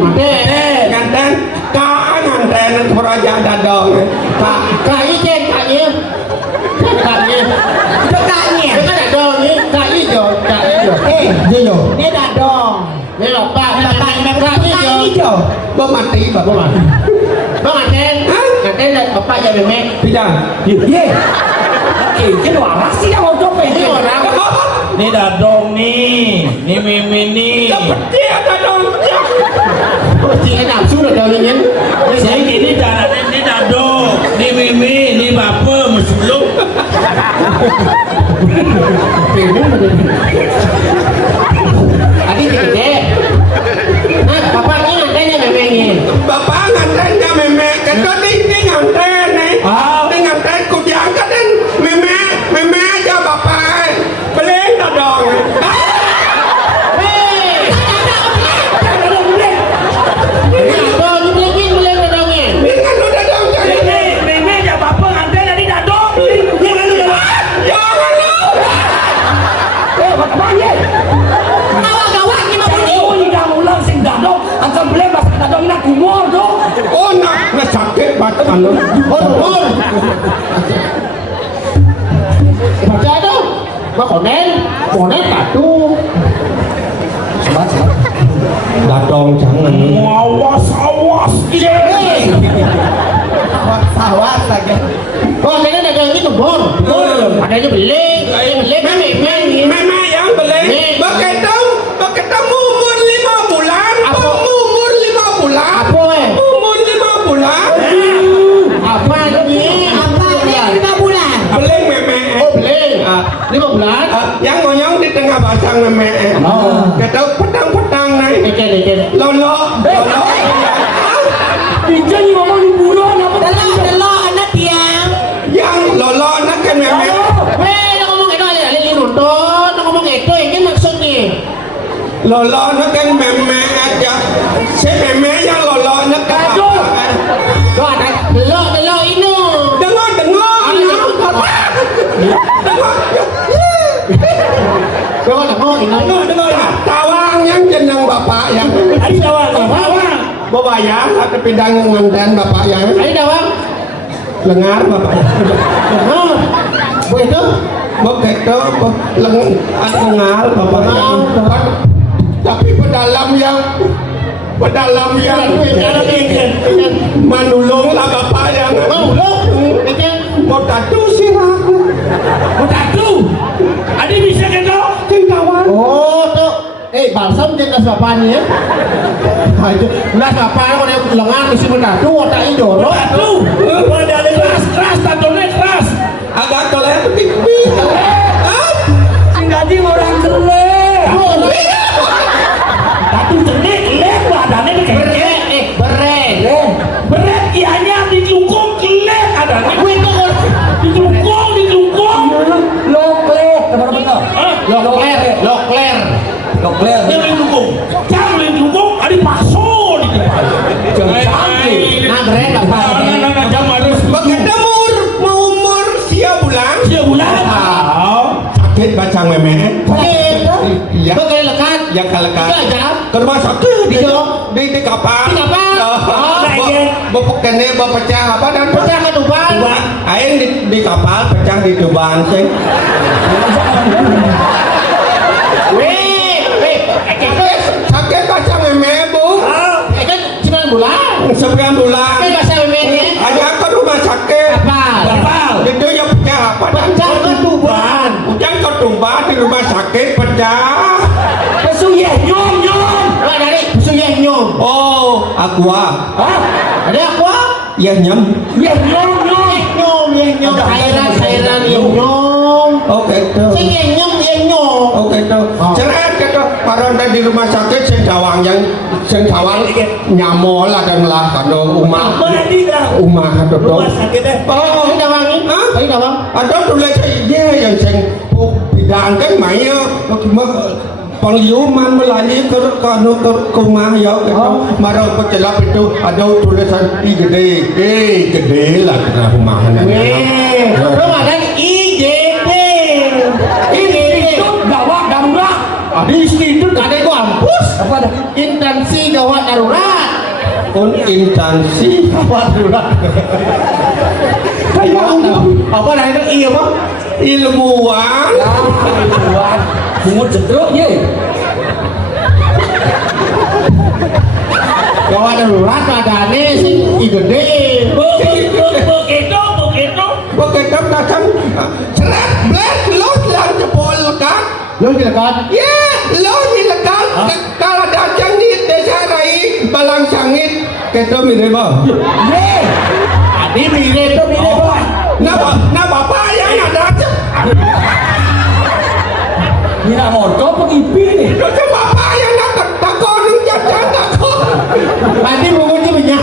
nganten nganten Raja Dadong Kak Ijen kaknya Dadong ni Kak Ijo Dia yo. Dia Dadong Dia lopak Kak Ijo Bố mati Bang Aten Aten dah bapak jadi mek Tidak Ye. Cái waras sih yang mau Ini orang Ini Dadong nih, ini Mimi nih. Seperti Dadong Cik nafsu dah kau ni Saya ini Dadong, ini Mimi, ini Bapak Mesuluk. Adik gede bapak ni Aten yang memang ni Bapak ngantennya memek Kedua ini nganten Ini nganten kudiang kan memek aja bapak Beli Dadong Dengan lu Dadong Mimi ya Bapak nganten dari Dadong. Jangan lu Apa ye? Awak-awak ni apa ni? Oh, ini dah ulang sing dadong. Antam boleh bahasa dadong nak kumur tu. Oh nak sakit badan lu Oh baca tu Kau konen patu Dadong jangan Awas. Sawas lagi. Oh kena dagang ni kebun Adanya beli Memek yang beli Begitu umur 5 bulan Umur 5 bulan Apa Umur 5 bulan Apa ni? Apa ni? 5 bulan Beli memek Oh beli 5 bulan Yang ngonyong di tengah basang memek Kata petang-petang nih Ikan Lolo Ijen ni ngomong di bulan apa? Telur anak tiang Yang lolo nak kan memek Weh nak ngomong itu ada lagi nonton Nak ngomong itu yang maksud ni Lolo nak kan memek aja Si memek yang lolo nak kan Kau ada telur ini Dengar Kau nak ini Tawang yang jeneng bapak yang Tadi Dawang. Bapak ya ada pindang nganten bapak yang Ada dawang lengar bapak Oh Begitu begitu lengar bapak yang tapi pedalam yang manulung lah bapak yang Mau lo Ikan mau tatu siraku Adi bisa kan kau? tinggawan Oh tu balsam je nas apa ni ya Nas apa kau ni lengan mesti benda tu otak itu Aduh, pada keras, Dadongnya keras. agak toleh pipi Gaji orang kelek. Tapi jelek, lek badannya dikecek. Berat ianya dikelukung, kelek adanya. Dikelukung. Loklek, benar-benar. Lokler Loklek. Yang dikelukung. Jangan dikelukung, ada pakso Nah beren apa Jangan harus begitu umur sia bulan sakit bacang memek iya Betul lekat yang kalekat Jam ke rumah sakit di kapal bapak kene bapak pecah apa dan Pecah ke Tuban aing di kapal pecah di Tuban sih sakit bacang memek bu Kan 9 bulan 9 bulan Kan bahasa memangnya ada ke rumah sakit Kapal itu yang pecah apa dan Pecah ke Tuban ujang ke Tuban di rumah sakit pecah Pesuye nyom. Wah dari Suyeh nyom oh aqua Ada apa? ya nyem Ye nyom. Nyom Cairan nyom oke tuh Sing nyom oke tuh ceret gitu para di rumah sakit sing dawang nyamol ada lah kado umah itu tuh rumah sakitnya. oh Ini dawang ni Hah? Ini dawang ada tulis dia yang sing bidang kan mainnya pengiuman melalui ke rumah ya gitu marah pecelap itu ada tulisan gede lah kena rumahnya Rumah kan IJP Ini itu gawak darurat. Di sini itu ada kampus. Apa dah? Intensi gawat darurat. instansi Gawat darurat. Apa dah itu iya apa? ilmuwan Tuan, bungut cedruk ye. Gawat darurat adane sing gede. begitu datang seret blek lo lang jebol kan Lo silakan. ya lo silakan kalau datang di desa Rai Balang Sangit kita mirip bang Ye. Adi mirip Itu mirip boy. nah bapak yang ada Ni nak motor pengipi ni. itu bapak yang ada takut nung jajan takut Adi bunganya banyak.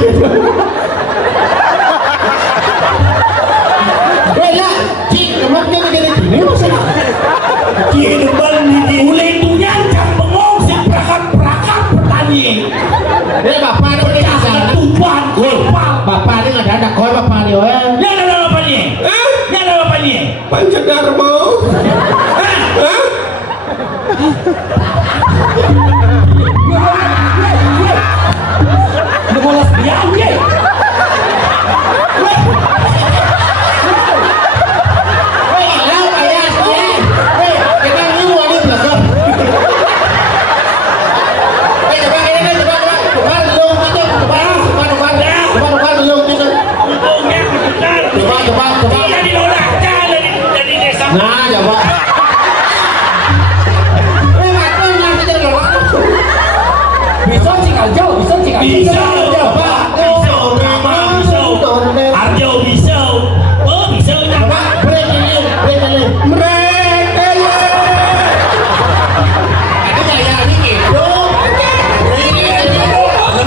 Lah, cik, kemaknya jadi gini masalah. Ulai tu yang jam bengong si perakap petani. Bapak ni boleh kisah. Tuan, Bapak ni ada koi bapak ni. Yang ada apa ni? eh Yang ada apa ni? Pancadarma eh Dia bolas dia ye. Dia dilolakkan dari desa. Nah, coba. Bisa cikal jauh, bisa cikal Bisa. Coba. Bisa. Nama bisa. Arjo bisa. Oh bisa nama. mereka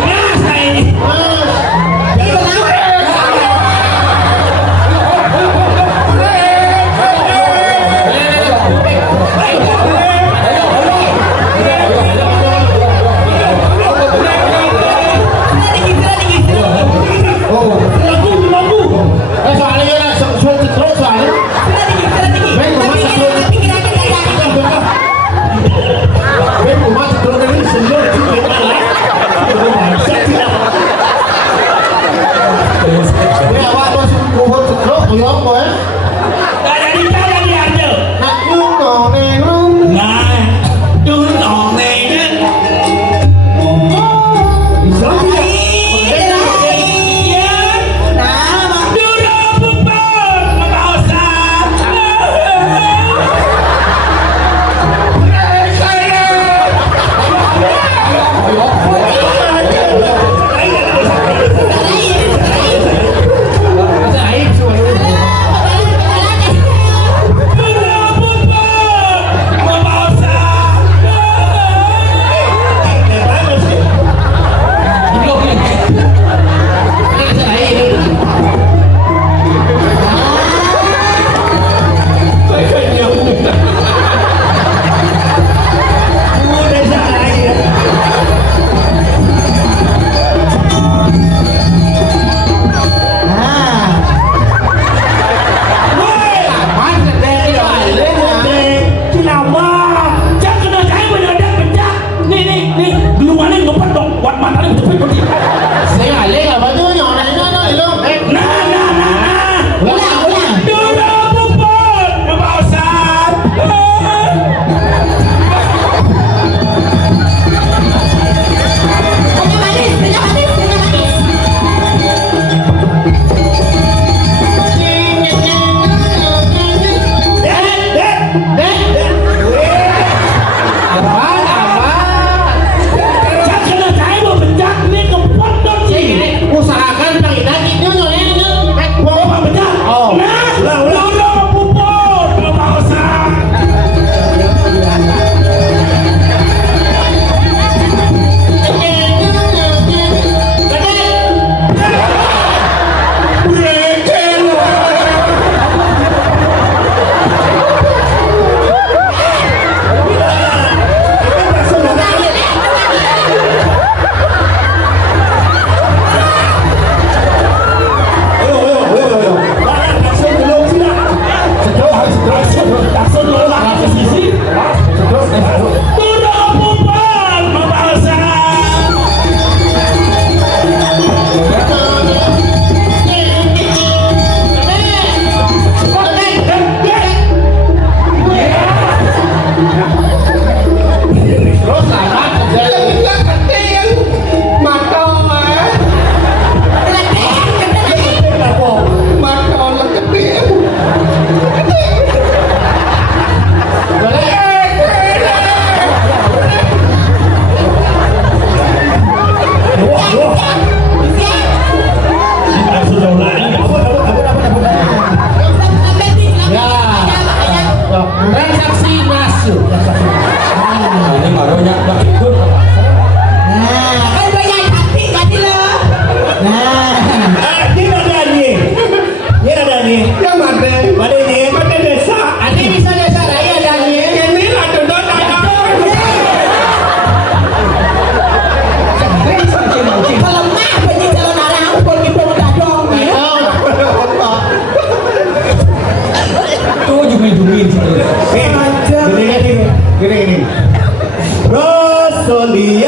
Lengas saya ini. Tak jadi jalan di Arjo. Nah, turun orang ni. soli